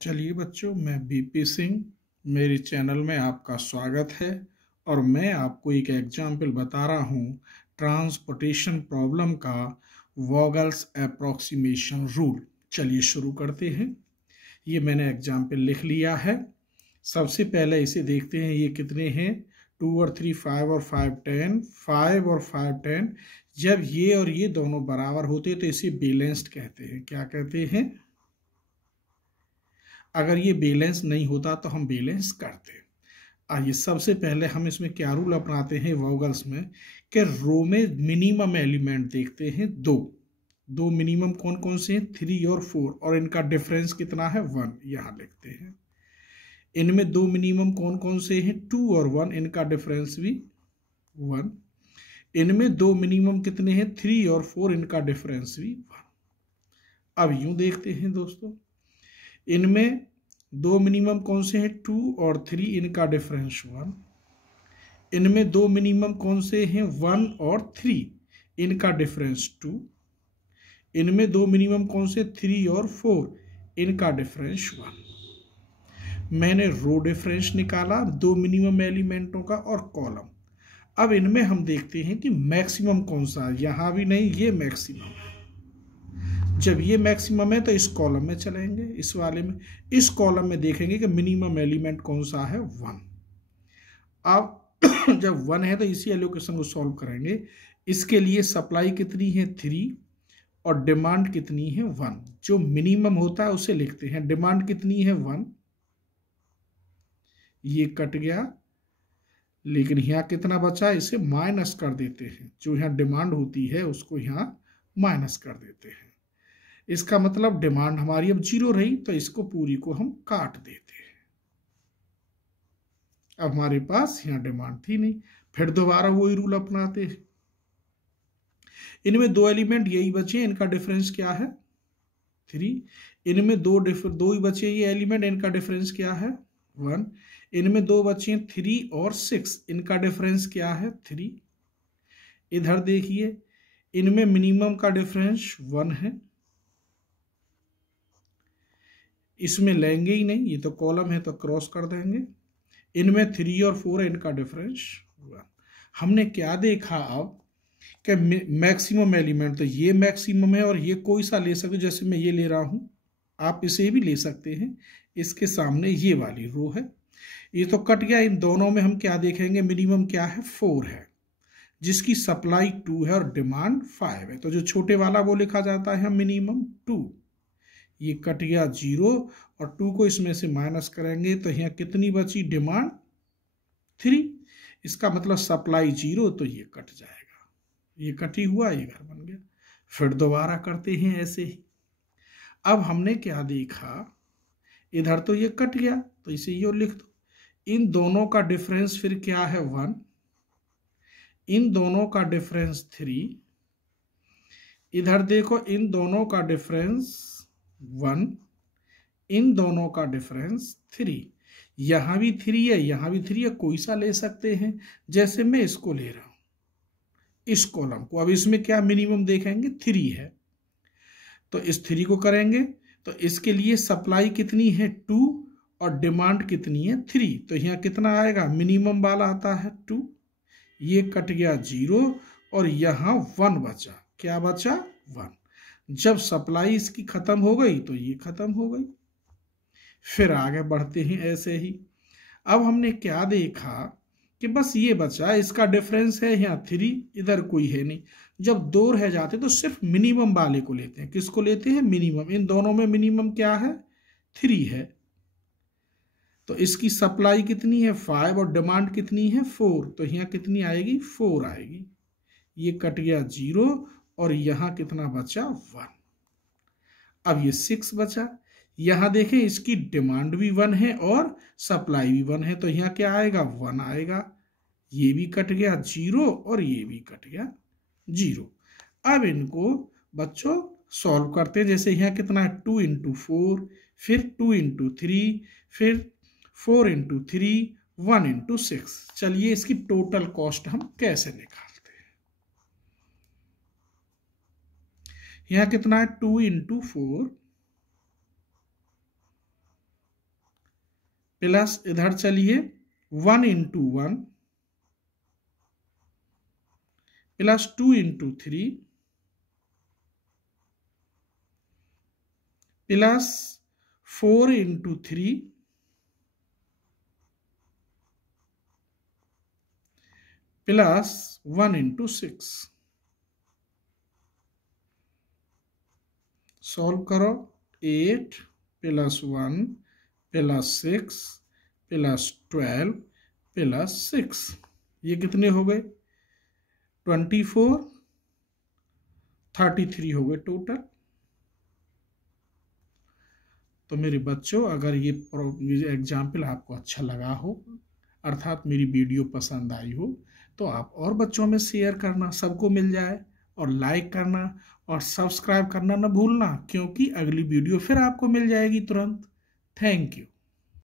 चलिए बच्चों, मैं बीपी सिंह, मेरे चैनल में आपका स्वागत है। और मैं आपको एक एग्जाम्पल बता रहा हूँ ट्रांसपोर्टेशन प्रॉब्लम का वोगल्स अप्रोक्सीमेशन रूल। चलिए शुरू करते हैं। ये मैंने एग्जाम्पल लिख लिया है। सबसे पहले इसे देखते हैं, ये कितने हैं, 2 और 3 5 और 5 10, 5 और 5 10। जब ये और ये दोनों बराबर होते तो इसे बैलेंस्ड कहते हैं। क्या कहते हैं? अगर ये बैलेंस नहीं होता तो हम बैलेंस करते। आइए सबसे पहले हम इसमें क्या रूल अपनाते हैं वोगल्स में, कि रो में मिनिमम एलिमेंट देखते हैं। दो दो मिनिमम कौन कौन से हैं? 3 और 4, और इनका डिफरेंस कितना है? 1। यहाँ लिखते हैं। इनमें दो मिनिमम कौन कौन से हैं? 2 और 1, इनका डिफरेंस भी 1। इनमें दो मिनिमम कितने हैं? 3 और 4, इनका डिफरेंस भी 1। अब यूं देखते हैं दोस्तों, इनमें दो मिनिमम कौन से हैं? 2 और 3, इनका डिफरेंस 1। इनमें दो मिनिमम कौन से हैं? 1 और 3, इनका डिफरेंस 2। इनमें दो मिनिमम कौन से? 3 और 4, इनका डिफरेंस 1। मैंने रो डिफरेंस निकाला दो मिनिमम एलिमेंटों का और कॉलम। अब इनमें हम देखते हैं कि मैक्सिमम कौन सा है। यहां भी नहीं, ये मैक्सिमम है। जब ये मैक्सिमम है तो इस कॉलम में चलेंगे, इस वाले में। इस कॉलम में देखेंगे कि मिनिमम एलिमेंट कौन सा है? 1। अब जब 1 है तो इसी एलोकेशन को सॉल्व करेंगे। इसके लिए सप्लाई कितनी है? 3, और डिमांड कितनी है? 1। जो मिनिमम होता है उसे लिखते हैं। डिमांड कितनी है? 1। ये कट गया, लेकिन यहाँ कितना बचा? इसे माइनस कर देते हैं। जो यहाँ डिमांड होती है उसको यहाँ माइनस कर देते हैं। इसका मतलब डिमांड हमारी अब 0 रही, तो इसको पूरी को हम काट देते हैं। अब हमारे पास यहाँ डिमांड थी नहीं। फिर दोबारा वही रूल अपनाते हैं। इनमें दो एलिमेंट यही बचे, इनका डिफरेंस क्या है? 3। इनमें दो ही बचे ये एलिमेंट, इनका डिफरेंस क्या है? 1। इनमें दो बचे 3 और 6, इनका डिफरेंस क्या है? 3। इधर देखिए, इनमें मिनिमम का डिफरेंस 1 है। इसमें लेंगे ही नहीं, ये तो कॉलम है तो क्रॉस कर देंगे। इनमें 3 और 4 है, इनका डिफरेंस 1। हमने क्या देखा अब कि मैक्सिमम एलिमेंट, तो ये मैक्सिमम है और ये कोई सा ले सकते, जैसे मैं ये ले रहा हूं, आप इसे भी ले सकते हैं। इसके सामने ये वाली रो है, ये तो कट गया। इन दोनों में हम क्या देखेंगे? मिनिमम क्या है? 4 है, जिसकी सप्लाई 2 है और डिमांड 5 है। तो जो छोटे वाला वो लिखा जाता है मिनिमम 2। ये कट गया 0, और 2 को इसमें से माइनस करेंगे तो यहाँ कितनी बची? डिमांड 3। इसका मतलब सप्लाई 0, तो ये कट जाएगा। ये कटी हुआ, ये घर बन गया। फिर दोबारा करते हैं ऐसे ही। अब हमने क्या देखा, इधर तो ये कट गया तो इसे ये लिख दो। इन दोनों का डिफरेंस फिर क्या है? 1। इन दोनों का डिफरेंस 3। इधर देखो, इन दोनों का डिफरेंस 1, इन दोनों का डिफरेंस 3। यहां भी 3 है, यहां भी 3 है, कोई सा ले सकते हैं। जैसे मैं इसको ले रहा हूं, इस कॉलम को। अब इसमें क्या मिनिमम देखेंगे? 3 है, तो इस 3 को करेंगे तो इसके लिए सप्लाई कितनी है? 2, और डिमांड कितनी है? 3। तो यहाँ कितना आएगा? मिनिमम वाला आता है 2। ये कट गया 0, और यहाँ 1 बचा। क्या बचा? 1। जब सप्लाई इसकी खत्म हो गई तो ये खत्म हो गई। फिर आगे बढ़ते हैं ऐसे ही। अब हमने क्या देखा कि बस ये बचा, इसका डिफरेंस है यहाँ 3, इधर कोई है नहीं। जब दो रह जाते तो सिर्फ मिनिमम वाले को लेते हैं। किसको लेते हैं? मिनिमम। इन दोनों में मिनिमम क्या है? 3 है, तो इसकी सप्लाई कितनी है? 5, और डिमांड कितनी है? 4। तो यहाँ कितनी आएगी? 4 आएगी। ये कट गया 0, और यहाँ कितना बचा? 1। अब ये 6 बचा। यहां देखें, इसकी डिमांड भी 1 है और सप्लाई भी 1 है, तो यहाँ क्या आएगा? 1 आएगा। ये भी कट गया 0, और ये भी कट गया 0। अब इनको बच्चों सॉल्व करते हैं। जैसे यहाँ कितना है? 2 × 4, फिर 2 × 3, फिर 4 × 3, 1 × 6। चलिए इसकी टोटल कॉस्ट हम कैसे निकालते हैं। यहाँ कितना है? 2 × 4, प्लस इधर चलिए 1 into 1 plus 2 into 3 plus 4 into 3 plus 1 into 6। Solve करो। 8 प्लस 1 प्लस 6 प्लस 12 प्लस 6, ये कितने हो गए? 24, 33 हो गए टोटल। तो मेरे बच्चों, अगर ये एग्जाम्पल आपको अच्छा लगा हो, अर्थात मेरी वीडियो पसंद आई हो, तो आप और बच्चों में शेयर करना, सबको मिल जाए, और लाइक करना और सब्सक्राइब करना ना भूलना, क्योंकि अगली वीडियो फिर आपको मिल जाएगी तुरंत। Thank you.